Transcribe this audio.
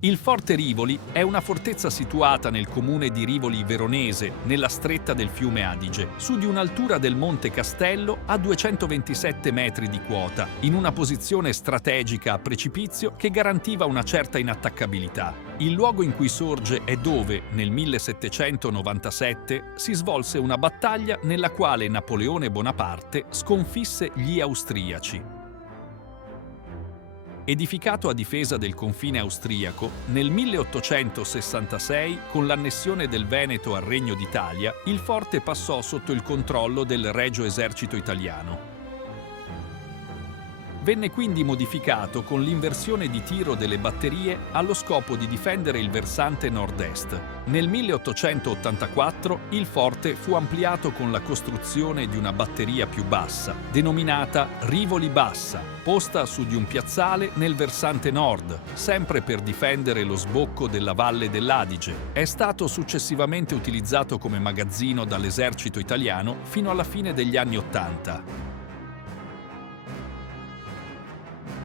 Il Forte Rivoli è una fortezza situata nel comune di Rivoli Veronese, nella stretta del fiume Adige, su di un'altura del Monte Castello a 227 metri di quota, in una posizione strategica a precipizio che garantiva una certa inattaccabilità. Il luogo in cui sorge è dove, nel 1797, si svolse una battaglia nella quale Napoleone Bonaparte sconfisse gli austriaci. Edificato a difesa del confine austriaco, nel 1866, con l'annessione del Veneto al Regno d'Italia, il forte passò sotto il controllo del Regio Esercito Italiano. Venne quindi modificato con l'inversione di tiro delle batterie allo scopo di difendere il versante nord-est. Nel 1884 il forte fu ampliato con la costruzione di una batteria più bassa, denominata Rivoli Bassa, posta su di un piazzale nel versante nord, sempre per difendere lo sbocco della valle dell'Adige. È stato successivamente utilizzato come magazzino dall'esercito italiano fino alla fine degli anni '80.